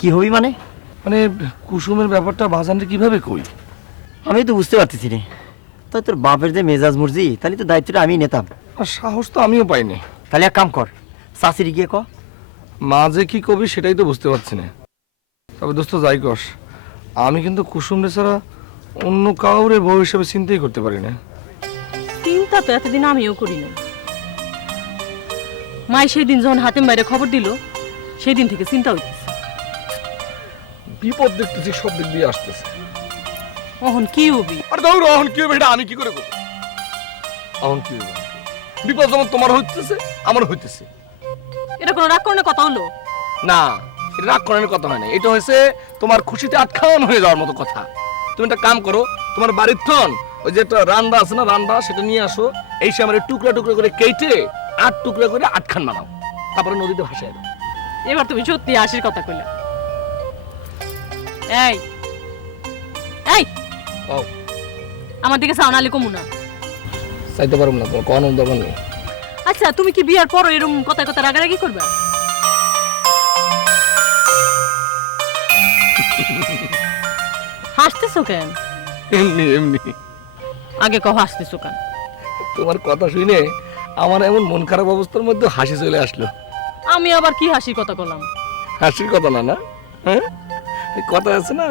কি হবি মানে? মানে কুসুমের ব্যাপারটা বাজানরে কিভাবে কই? আমি তো বুঝতে পারতেছি রে। তাই তোর বাপের যে মেজাজ মর্জি, তাহলে তো দায়িত্বটা আমি নিতাম। আর সাহস তো আমিও পাইনি। তাহলে এক কাম কর, শাশুড়ি গিয়ে ক। মা যে কি কবি সেটাই তো বুঝতে পারছি না। তবে দোস্ত যাই কস, আমি কিন্তু কুসুমরে ছাড়া অন্য কাউরে বউ হিসেবে চিন্তাই করতে পারি না। চিন্তা তো এতদিন আমিও করি না। মাই সেই দিন যখন হাতেম বাইরে খবর দিল, সেই দিন থেকে চিন্তা হইতেছে। বিপদ দেখতেছি সব দিক দিয়ে আসতেছে। অহন কি হবি? আর দৌড়, অহন কি হবে এটা আমি কি করে করব? অহন কি হবে? বিপদ যেমন তোমার হইতেছে আমার হইতেছে। এটা কোনো রাগ করার কথা হলো? না, এটা রাগ করানোর কথা হয় না। এটা হয়েছে তোমার খুশিতে আটখান হয়ে যাওয়ার মতো কথা। তুমি একটা কাম করো, তোমার বাড়ির থন ওই যে একটা রান্ডা আছে না, রান্ডা সেটা নিয়ে আসো। এই সে আমার টুকরা টুকরা করে কেটে 8 টুকরা করে 8খান বানাও, তারপরে নদীতে ভাসায় দাও। এবার তুমি সত্যি হাসির কথা কইলা। এই এই ও আমার দিকে সাউনালি কমু না। চাইতে পারবো না, তোমার কোনো দরকার নেই। আচ্ছা, তুমি কি বিয়ার পর এরকম কথা কথা রাগারাগি করবে? হাসতেছো কেন? এমনি এমনি আগে কহ হাসতেছো কেন? তোমার কথা শুনে আমার এমন মন খারাপ অবস্থার মধ্যে হাসি চলে আসলো। আমি আবার কি হাসির কথা কলাম? হাসির কথা না, না হ্যাঁ, এই কথা আছে না,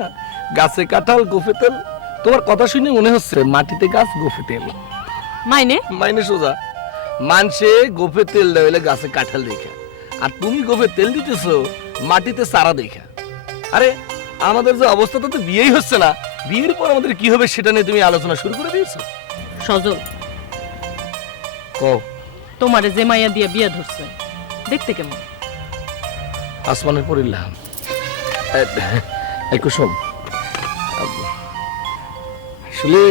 গাছে কাঁঠাল গোফে তেল। তোমার কথা শুনে মনে হচ্ছে মাটিতে গাছ গোফে তেল। মাইনে মাইনে সোজা, মানসে গোফে তেল দেয় হইলে গাছে কাঁঠাল দেখা, আর তুমি গোফে তেল দিতেছো মাটিতে চারা দেখা। আরে আমাদের যে অবস্থাটা তো বিয়েই হচ্ছে না, বিয়ের পর আমাদের কি হবে সেটা নিয়ে তুমি আলোচনা শুরু করে দিয়েছো। সজল, কও। তোমারে যে মাইয়া দিয়ে বিয়া ধরছে দেখতে কেমন? আসমানের পরিল্লাম। এই কুসুম, আসলে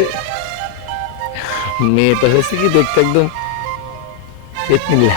মেয়েটা হয়েছে কি দেখতে একদম পেতনি।